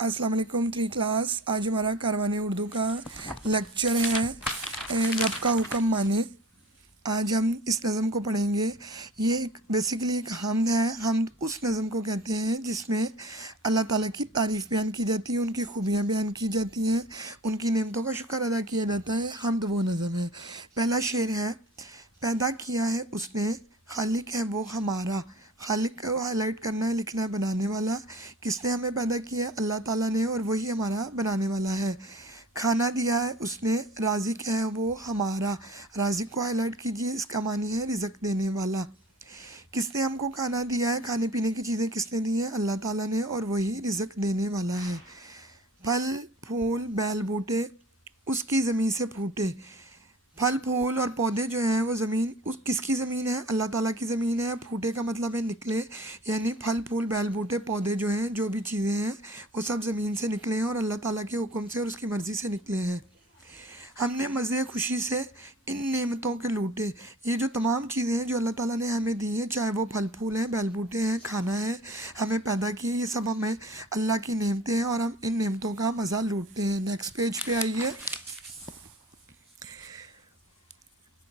السلام علیکم 3 کلاس. آج ہمارا کاروان اردو کا لیکچر ہے رب کا حکم مانے. آج ہم اس نظم کو پڑھیں گے. یہ ایک بیسیکلی ایک حمد ہے. حمد اس نظم کو کہتے ہیں جس میں اللہ تعالیٰ کی تعریف بیان کی جاتی ہے، ان کی خوبیاں بیان کی جاتی ہیں، ان کی نعمتوں کا شکر ادا کیا جاتا ہے. حمد وہ نظم ہے. پہلا شعر ہے: پیدا کیا ہے اس نے، خالق ہے وہ ہمارا. خالق کو ہائی لائٹ کرنا ہے، لکھنا ہے بنانے والا. کس نے ہمیں پیدا کیا ہے؟ اللہ تعالیٰ نے، اور وہی ہمارا بنانے والا ہے. کھانا دیا ہے اس نے، رازق ہے وہ ہمارا. رازق کو ہائی لائٹ کیجیے، اس کا معنی ہے رزق دینے والا. کس نے ہم کو کھانا دیا ہے؟ کھانے پینے کی چیزیں کس نے دی ہیں؟ اللہ تعالیٰ نے، اور وہی رزق دینے والا ہے. پھل پھول بیل بوٹے اس کی زمین سے پھوٹے. پھل پھول اور پودے جو ہیں وہ زمین، اس کس کی زمین ہے؟ اللہ تعالیٰ کی زمین ہے. پھوٹے کا مطلب ہے نکلے، یعنی پھل پھول بیل بوٹے پودے جو ہیں، جو بھی چیزیں ہیں وہ سب زمین سے نکلے ہیں اور اللہ تعالیٰ کے حکم سے اور اس کی مرضی سے نکلے ہیں. ہم نے مزے خوشی سے ان نعمتوں کے لوٹے. یہ جو تمام چیزیں ہیں جو اللہ تعالیٰ نے ہمیں دی ہیں، چاہے وہ پھل پھول ہیں، بیل بوٹے ہیں، کھانا ہے، ہمیں پیدا کیے، یہ سب ہمیں اللہ کی نعمتیں ہیں اور ہم ان نعمتوں کا مزہ لوٹتے ہیں. نیکسٹ پیج پہ آئیے.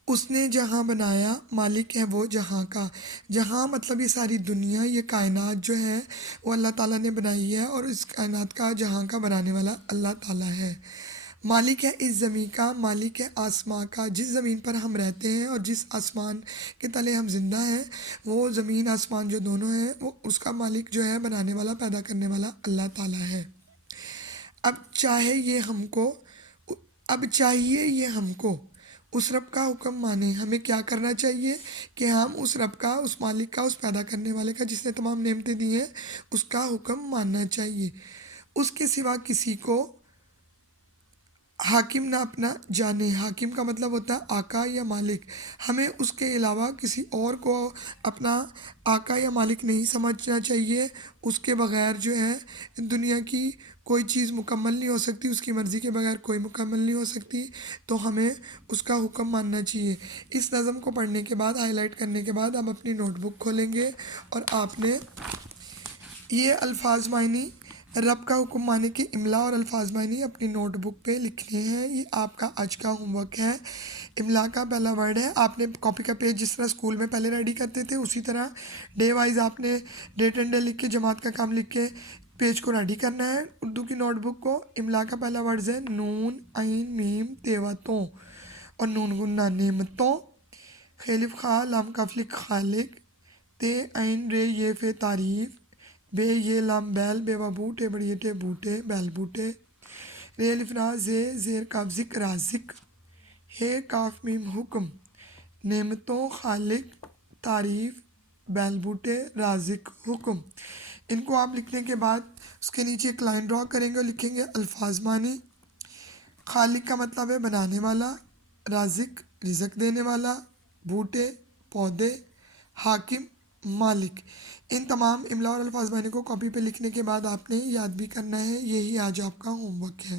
اس نے جہاں بنایا، مالک ہے وہ جہاں کا. جہاں مطلب یہ ساری دنیا، یہ کائنات جو ہے وہ اللہ تعالیٰ نے بنائی ہے، اور اس کائنات کا جہاں کا بنانے والا اللہ تعالیٰ ہے. مالک ہے اس زمین کا، مالک ہے آسمان کا. جس زمین پر ہم رہتے ہیں اور جس آسمان کے تلے ہم زندہ ہیں، وہ زمین آسمان جو دونوں ہیں، وہ اس کا مالک جو ہے، بنانے والا، پیدا کرنے والا اللہ تعالیٰ ہے. اب چاہیے یہ ہم کو اس رب کا حکم مانے. ہمیں کیا کرنا چاہیے کہ ہم اس رب کا، اس مالک کا، اس پیدا کرنے والے کا، جس نے تمام نعمتیں دی ہیں، اس کا حکم ماننا چاہیے. اس کے سوا کسی کو حاکم نہ اپنا جانے. حاکم کا مطلب ہوتا ہے آقا یا مالک. ہمیں اس کے علاوہ کسی اور کو اپنا آقا یا مالک نہیں سمجھنا چاہیے. اس کے بغیر جو ہے دنیا کی کوئی چیز مکمل نہیں ہو سکتی، اس کی مرضی کے بغیر کوئی مکمل نہیں ہو سکتی. تو ہمیں اس کا حکم ماننا چاہیے. اس نظم کو پڑھنے کے بعد، ہائی لائٹ کرنے کے بعد، ہم اپنی نوٹ بک کھولیں گے اور آپ نے یہ الفاظ معنی، رب کا حکم مانے کے املا اور الفاظ معنی اپنی نوٹ بک پہ لکھنے ہیں. یہ آپ کا آج کا ہوم ورک ہے. املا کا پہلا ورڈ ہے، آپ نے کاپی کا پیج جس طرح اسکول میں پہلے ریڈی کرتے تھے، اسی طرح ڈے وائز آپ نے ڈیٹ اینڈ ڈے لکھ کے، جماعت کا کام لکھ کے پیج کو ریڈی کرنا ہے. اردو کی نوٹ بک کو املا کا پہلا ورڈ ہے نون عین میم تیوتوں، اور نون گنہ نعمتوں، خیلف خا لام کف لکھ خالق، تے عین رے یہ فے تعریف، بے یہ لام بیل، بے و بوٹے بڑی ٹے بوٹے بیل بوٹے، رے الف را زے زیر کاف ذکر رازق، ہے کاف میم حکم، نعمتوں، خالق، تعریف، بیل بوٹے، رازق، حکم. ان کو آپ لکھنے کے بعد اس کے نیچے ایک لائن ڈرا کریں گے اور لکھیں گے الفاظ معنی. خالق کا مطلب ہے بنانے والا، رازق رزق دینے والا، بوٹے پودے، حاکم مالک. ان تمام املا اور الفاظ معنی کو کاپی پہ لکھنے کے بعد آپ نے یاد بھی کرنا ہے. یہی آج آپ کا ہوم ورک ہے.